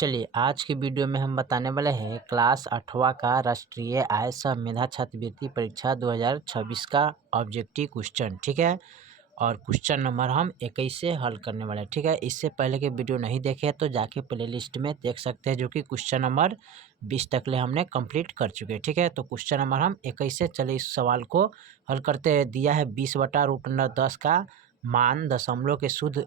चलिए आज की वीडियो में हम बताने वाले हैं क्लास 8वां का राष्ट्रीय आय सह मेधा छात्रवृत्ति परीक्षा 2026 का ऑब्जेक्टिव क्वेश्चन। ठीक है, और क्वेश्चन नंबर हम 21 से हल करने वाले हैं। ठीक है, इससे पहले के वीडियो नहीं देखे तो जाके प्लेलिस्ट में देख सकते हैं, जो कि क्वेश्चन नंबर 20 तक ले हमने कंप्लीट कर चुके हैं। ठीक है, तो क्वेश्चन नंबर हम 21 से चले इस सवाल को हल करते हैं। दिया है 20/√10 का मान दशमलव के शुद्ध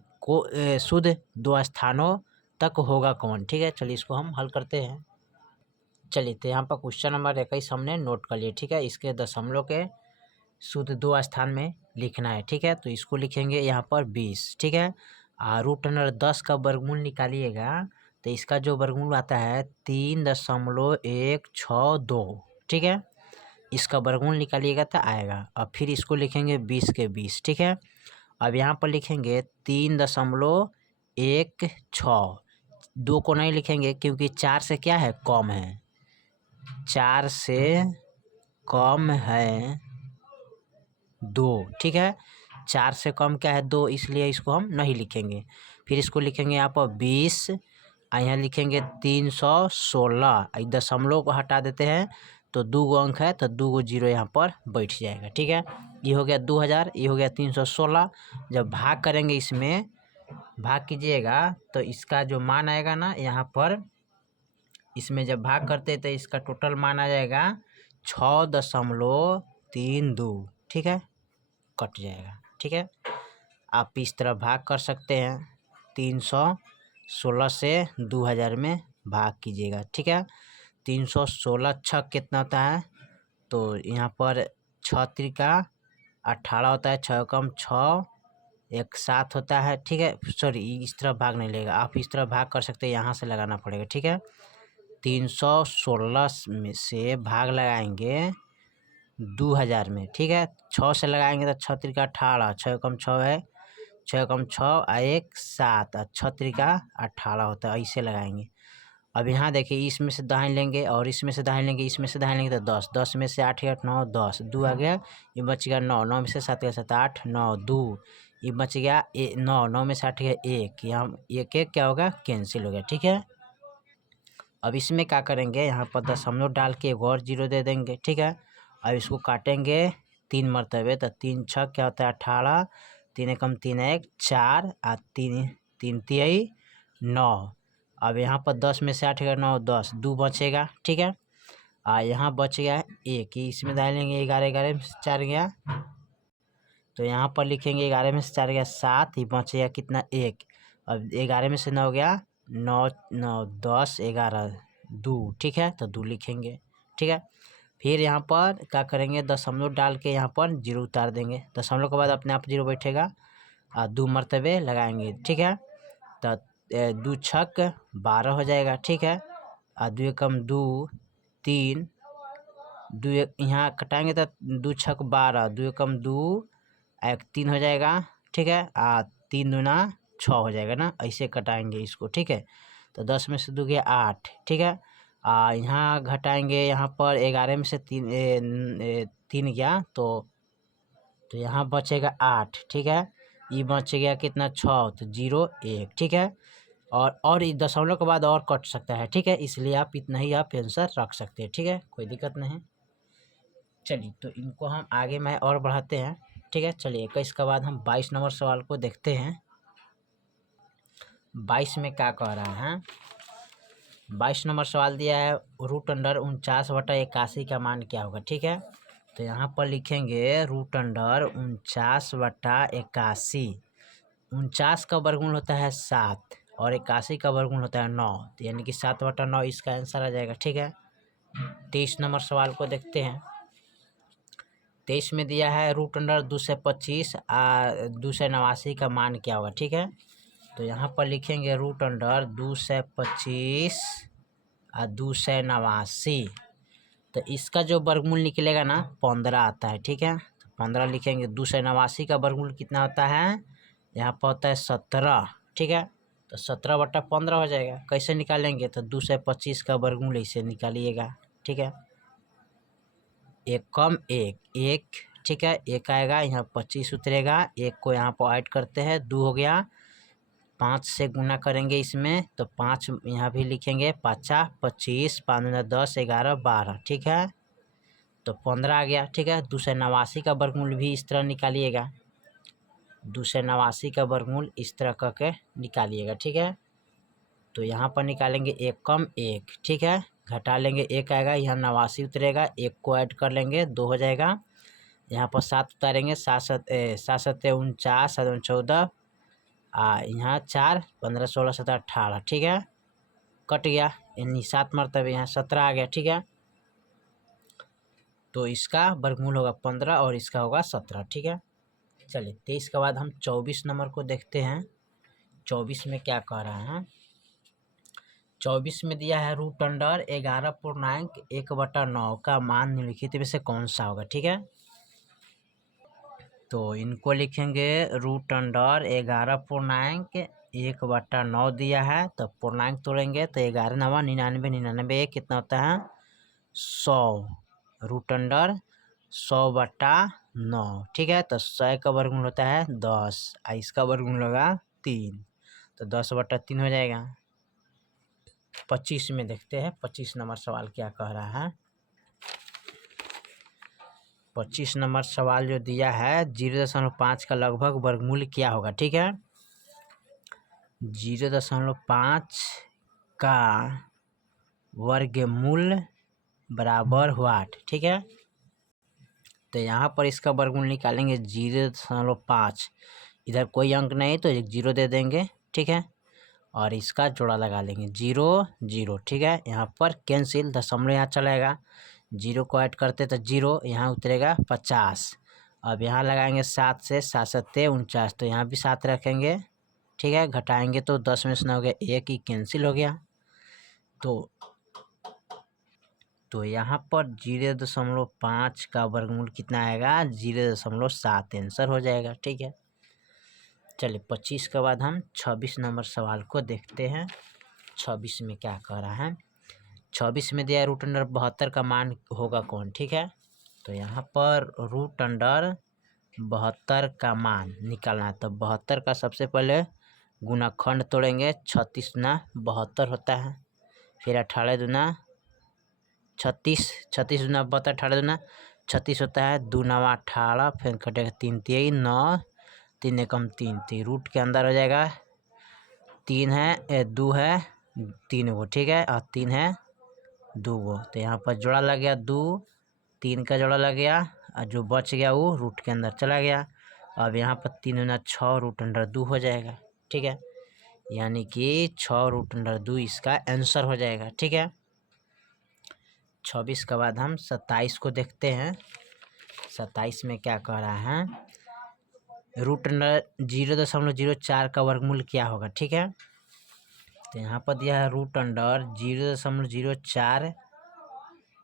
दो स्थानों तक होगा कौन। ठीक है, चलिए इसको हम हल करते हैं। चलिए तो यहाँ पर क्वेश्चन नंबर 21 हमने नोट कर लिए। ठीक है, इसके दशमलव के शुद्ध दो स्थान में लिखना है। ठीक है, तो इसको लिखेंगे यहाँ पर 20। ठीक है, √10 का वर्गमूल निकालिएगा तो इसका जो वर्गमूल आता है 3.162। ठीक है, इसका वर्गमूल निकालिएगा तो आएगा। अब फिर इसको लिखेंगे 20 के 20। ठीक है, अब यहाँ पर लिखेंगे 3.16। दो को नहीं लिखेंगे क्योंकि 4 से क्या है, कम है। 4 से कम है 2। ठीक है, 4 से कम क्या है, 2, इसलिए इसको हम नहीं लिखेंगे। फिर इसको लिखेंगे यहाँ पर 20, यहाँ लिखेंगे 316। दशमलव को हटा देते हैं तो 2 अंक है तो 2 जीरो यहाँ पर बैठ जाएगा। ठीक है, ये हो गया 2000, ये हो गया 316। जब भाग करेंगे, इसमें भाग कीजिएगा तो इसका जो मान आएगा ना, यहाँ पर इसमें जब भाग करते तो इसका टोटल मान आ जाएगा 6.32। ठीक है, कट जाएगा। ठीक है, आप इस तरह भाग कर सकते हैं। 316 से 2000 में भाग कीजिएगा। ठीक है, 316 छक कितना होता है, तो यहाँ पर 6 त्रिका 18 होता है, 6 कम 6 1 7 होता है। ठीक है, सॉरी इस तरह भाग नहीं लेगा, आप इस तरह भाग कर सकते हैं, यहाँ से लगाना पड़ेगा। ठीक है, 316 में से भाग लगाएंगे 2000 में। ठीक है, 6 से लगाएंगे तो 6 त्रिका 18, 6 कम 6 है, 6 कम 6 1 7, 6 त्रिका 18 होता है, ऐसे लगाएंगे। अब यहाँ देखिए, इसमें से दाहिने लेंगे और इसमें से दाहिने लेंगे, इसमें से दाहिने लेंगे तो 10, 10 में से 8 8 9 10, 2 आ गया, ये बच गया 9, 9 में से 7 7 8 9 2, ये बच गया 9, 9 में से 8 गया 1, यहाँ 1 1 क्या होगा, कैंसिल हो गया। ठीक है, अब इसमें क्या करेंगे, यहाँ पर दशमलव डाल के एक और जीरो दे देंगे। ठीक है, अब इसको काटेंगे 3 मरतबे तो 3 छः क्या होता है 18, 3 एकम 3 1 4 और 3 3 तिहाई 9। अब यहाँ पर 10 में से 8 गया 9 10, 2 बचेगा। ठीक है, यहाँ बच गया 1, इसमें डालेंगे 11, 11 में से 4 गया, तो यहाँ पर लिखेंगे 11 में से 4 गया 7, ही बच गया कितना 1। अब 11 में से 9 गया 9 9 10 11 2। ठीक है, तो 2 लिखेंगे। ठीक है, फिर यहाँ पर क्या करेंगे, दशमलव डाल के यहाँ पर जीरो उतार देंगे, दशमलव के बाद अपने आप जीरो बैठेगा और 2 मरतबे लगाएंगे। ठीक है, तो 2 छक 12 हो जाएगा। ठीक है, और 2 एकम 2 3, 2 यहाँ कटाएंगे तो 2 छक 12, 2 एकम 2 1 3 हो जाएगा। ठीक है, 3 दूना 6 हो जाएगा ना, ऐसे कटाएंगे इसको। ठीक है, तो 10 में से 2 गया 8। ठीक है, यहाँ घटाएंगे, यहाँ पर 11 में से 3 गया तो यहाँ बचेगा 8। ठीक है, ये बच गया कितना 6, तो 0 1। ठीक है, और इस दशमलव के बाद और कट सकता है। ठीक है, इसलिए आप इतना ही आप आंसर रख सकते हैं। ठीक है, कोई दिक्कत नहीं। चलिए तो इनको हम आगे में और बढ़ाते हैं। ठीक है, चलिए 21 के बाद हम 22 नंबर सवाल को देखते हैं। 22 में क्या कह रहा है, 22 नंबर सवाल दिया है √49/81 का मान क्या होगा। ठीक है, तो यहाँ पर लिखेंगे √49/81। 49 का वर्गमूल होता है 7 और 81 का वर्गमूल होता है 9, तो यानी कि 7/9 इसका आंसर आ जाएगा। ठीक है, 23 नंबर सवाल को देखते हैं। 23 में दिया है √225 289 का मान क्या होगा। ठीक है, तो यहाँ पर लिखेंगे √225 289, तो इसका जो वर्गमूल निकलेगा ना 15 आता है। ठीक है, तो 15 लिखेंगे। 289 का वर्गमूल कितना होता है, यहाँ पर होता है 17। ठीक है, तो 17/15 हो जाएगा। कैसे निकालेंगे, तो 225 का वर्गमूल ऐसे निकालिएगा। ठीक है, 1 कम 1 1। ठीक है, 1 आएगा, यहाँ 25 उतरेगा, 1 को यहाँ पर ऐड करते हैं, 2 हो गया, 5 से गुना करेंगे इसमें तो 5 यहाँ भी लिखेंगे, 5 25, 5 10 11 12, ठीक है। तो 15 आ गया, ठीक है। 289 का वर्गमूल भी इस तरह निकालिएगा, 289 का वर्गमूल इस तरह करके निकालिएगा, ठीक है। तो यहाँ पर निकालेंगे 1 कम 1, ठीक है, घटा लेंगे 1 आएगा, यहाँ 89 उतरेगा, 1 को ऐड कर लेंगे 2 हो जाएगा, यहाँ पर 7 उतारेंगे, 7 7 49, 7 14, यहाँ 4 15 16 17 18, ठीक है, कट गया, यानी 7 मरतबे यहाँ 17 आ गया, ठीक है। तो इसका वर्गमूल होगा 15 और इसका होगा 17, ठीक है। चलिए 23 के बाद हम 24 नंबर को देखते हैं। 24 में क्या कह रहा है, 24 में दिया है रूट अंडर 11.1/9 का मान निम्नलिखित में से कौन सा होगा, ठीक है। तो इनको लिखेंगे रूट अंडर 11.1/9 दिया है, तो पूर्णांक तोड़ेंगे तो 11 9 99 99 कितना होता है 100, रूट अंडर 100/9, ठीक है। तो 100 का वर्गमूल होता है 10, इसका वर्गमूल होगा 3, तो 10/3 हो जाएगा। 25 में देखते हैं 25 नंबर सवाल क्या कह रहा है। 25 नंबर सवाल जो दिया है 0.5 का लगभग वर्गमूल क्या होगा, ठीक है। 0.5 का वर्गमूल बराबर व्हाट, ठीक है। तो यहाँ पर इसका वर्गमूल निकालेंगे 0.5, इधर कोई अंक नहीं तो एक 0 दे देंगे, ठीक है, और इसका जोड़ा लगा लेंगे 0 0, ठीक है। यहाँ पर कैंसिल, दशमलव यहाँ चलेगा, 0 को ऐड करते तो 0 यहाँ उतरेगा 50, अब यहाँ लगाएंगे 7 से 7 7 49, तो यहाँ भी 7 रखेंगे, ठीक है, घटाएंगे तो 10 में से 9 हो गया, 1 ही कैंसिल हो गया। तो यहाँ पर 0.5 का वर्गमूल कितना आएगा 0.7 आंसर हो जाएगा, ठीक है। चलिए 25 के बाद हम 26 नंबर सवाल को देखते हैं। 26 में क्या कह रहा है, 26 में दिया रूट अंडर 72 का मान होगा कौन, ठीक है। तो यहाँ पर रूट अंडर 72 का मान निकालना है, तो 72 का सबसे पहले गुणाखंड तोड़ेंगे, 36 गुना 72 होता है, फिर 18 दूना 36, 36 दूना 72, 18 दूना 36 होता है, 2 9 18, फिर कटेगा 3 3 9, 3 एकम 3 3, रूट के अंदर हो जाएगा 3 है 2 है 3 गो, ठीक है, और 3 है 2 गो, तो यहाँ पर जोड़ा लग गया 2 3 का जोड़ा लग गया, और जो बच गया वो रूट के अंदर चला गया। अब यहाँ पर 3 गुना 6 रूट अंडर 2 हो जाएगा, ठीक है, यानी कि 6 रूट अंडर 2 इसका आंसर हो जाएगा, ठीक है। 26 के बाद हम 27 को देखते हैं। 27 में क्या कह रहा है, रूट अंडर 0.04 का वर्गमूल क्या होगा, ठीक है। तो यहाँ पर दिया है रूट अंडर 0.04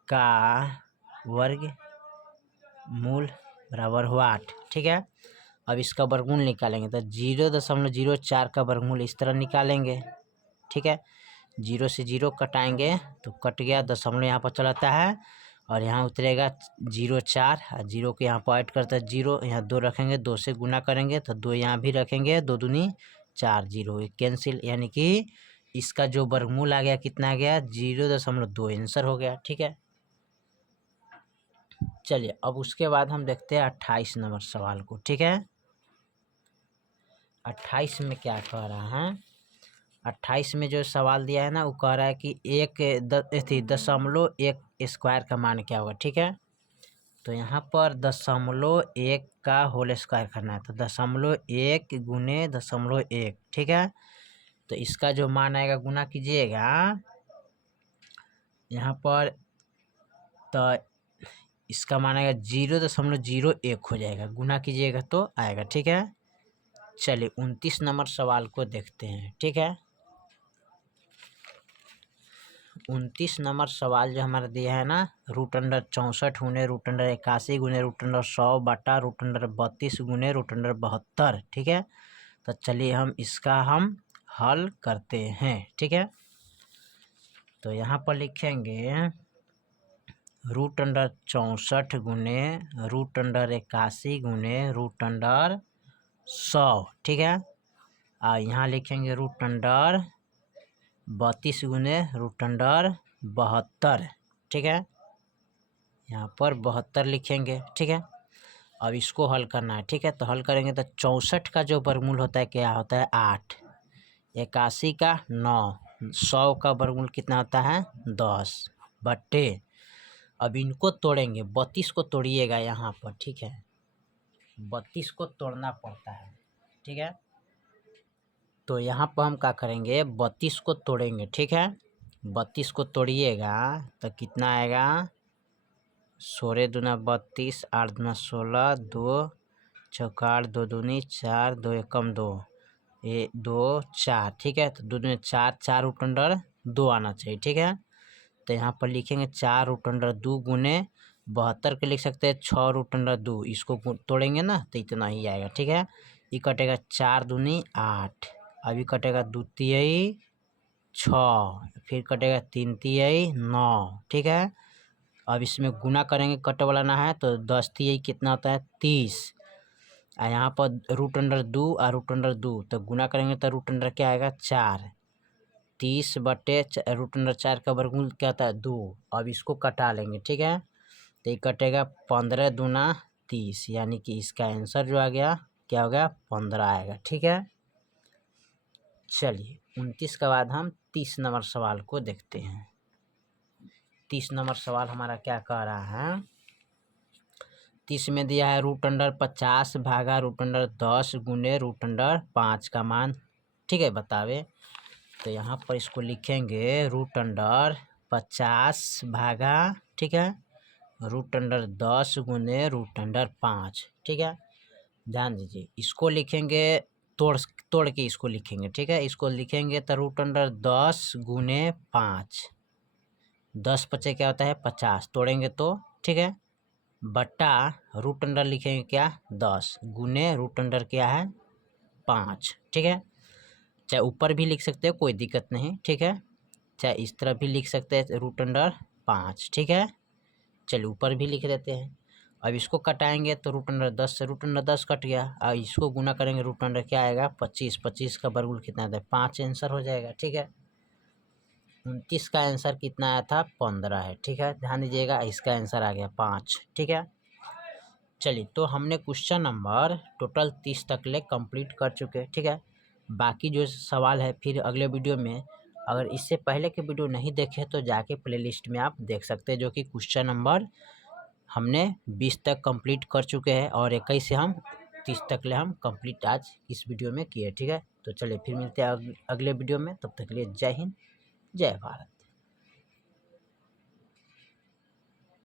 का वर्गमूल बराबर व्हाट, ठीक है। अब इसका वर्गमूल निकालेंगे तो 0.04 का वर्गमूल इस तरह निकालेंगे, ठीक है। 0 से 0 कटाएंगे तो कट गया, दशमलव यहाँ पर चलाता है और यहाँ उतरेगा 0 4, 0 को यहाँ पर ऐड करता है 0, यहाँ 2 रखेंगे, 2 से गुना करेंगे तो 2 यहाँ भी रखेंगे, 2 दूनी 4, 0 कैंसिल, यानी कि इसका जो वर्गमूल आ गया कितना आ गया 0.2 आंसर हो गया, ठीक है। चलिए अब उसके बाद हम देखते हैं 28 नंबर सवाल को, ठीक है। 28 में क्या कह रहा है, 28 में जो सवाल दिया है ना वो कह रहा है कि 1.1 का मान क्या होगा, ठीक है। तो यहाँ पर 0.1 का होल स्क्वायर करना है, तो 0.1 गुने 0.1, ठीक है। तो इसका जो मान आएगा गुना कीजिएगा यहाँ पर, तो इसका मान आएगा 0.01 हो जाएगा, गुना कीजिएगा तो आएगा, ठीक है। चलिए 29 नंबर सवाल को देखते हैं, ठीक है। 29 नंबर सवाल जो हमारा दिया है ना, रूट अंडर 64 गुने रूट अंडर 81 गुने रूट अंडर 100 बटा रूट अंडर 32 गुने रूट अंडर 72, ठीक है। तो चलिए हम इसका हल करते हैं, ठीक है। तो यहाँ पर लिखेंगे रूट अंडर 64 गुने रूट अंडर 81 गुने रूट अंडर 100, ठीक है। यहाँ लिखेंगे रूट अंडर 32 गुने रूट अंडर 72, ठीक है। यहाँ पर 72 लिखेंगे, ठीक है। अब इसको हल करना है, ठीक है। तो हल करेंगे तो 64 का जो वर्गमूल होता है क्या होता है 8, 81 का 9, 100 का वर्गमूल कितना होता है 10 बट्टे। अब इनको तोड़ेंगे, 32 को तोड़िएगा यहाँ पर, ठीक है। 32 को तोड़ना पड़ता है, ठीक है। तो यहाँ पर हम क्या करेंगे 32 को तोड़ेंगे, ठीक है। 32 को तोड़िएगा तो कितना आएगा 16 दूना 32, 8 दूना 16, 2 चौका 8, 2 दूनी 4, 2 एकम 2, 2 4, ठीक है। तो 2 दूनी 4, 4 रूट अंडर 2 आना चाहिए, ठीक है। तो यहाँ पर लिखेंगे 4 रूट अंडर 2 गुने 72 के लिख सकते हैं 6 रूट अंडर 2, इसको तोड़ेंगे ना तो इतना ही आएगा, ठीक है। ये कटेगा 4 दूनी 8, अभी कटेगा 2 तिहाई 6, फिर कटेगा 3 तिहाई 9, ठीक है। अब इसमें गुना करेंगे, कट वाला ना है तो 10 तिहाई कितना होता है 30, और यहाँ पर रूट अंडर 2 और रूट अंडर 2, तो गुना करेंगे तो रूट अंडर क्या आएगा 4, 30 बटे रूट अंडर 4 का वर्गमूल क्या होता है 2। अब इसको कटा लेंगे, ठीक है। तो ये कटेगा 15 दूना 30, यानी कि इसका आंसर जो आ गया क्या हो गया 15 आएगा, ठीक है। चलिए 29 के बाद हम 30 नंबर सवाल को देखते हैं। 30 नंबर सवाल हमारा क्या कह रहा है, 30 में दिया है रूट अंडर 50 भागा रूट अंडर 10 गुने रूट अंडर 5 का मान, ठीक है, बतावे। तो यहाँ पर इसको लिखेंगे रूट अंडर 50 भागा, ठीक है, रूट अंडर 10 गुने रूट अंडर 5, ठीक है। ध्यान दीजिए, इसको लिखेंगे तोड़ के इसको लिखेंगे, ठीक है। इसको लिखेंगे तो रूट अंडर 10 गुने 5, 10 पचे क्या होता है 50, तोड़ेंगे तो, ठीक है, बट्टा रूट अंडर लिखेंगे क्या 10 गुने रूट अंडर क्या है 5, ठीक है। चाहे ऊपर भी लिख सकते हो कोई दिक्कत नहीं, ठीक है, चाहे इस तरह भी लिख सकते हैं रूट अंडर 5, ठीक है। चलिए ऊपर भी लिख देते हैं। अब इसको कटाएंगे तो रूट अंडर 10 से रूट अंडर 10 कट गया, और इसको गुना करेंगे रूट अंडर क्या आएगा 25, 25 का वर्गमूल कितना आता है 5, आंसर हो जाएगा, ठीक है। 29 का आंसर कितना आया था 15 है, ठीक है। ध्यान दीजिएगा इसका आंसर आ गया 5, ठीक है। चलिए तो हमने क्वेश्चन नंबर टोटल 30 तक ले कंप्लीट कर चुके हैं, ठीक है। बाकी जो सवाल है फिर अगले वीडियो में, अगर इससे पहले के वीडियो नहीं देखे तो जाके प्लेलिस्ट में आप देख सकते हैं, जो कि क्वेश्चन नंबर हमने 20 तक कंप्लीट कर चुके हैं और 21 से हम 30 तक ले हम कंप्लीट आज इस वीडियो में किए, ठीक है। तो चलिए फिर मिलते हैं अगले वीडियो में, तब तक के लिए जय हिंद जय भारत।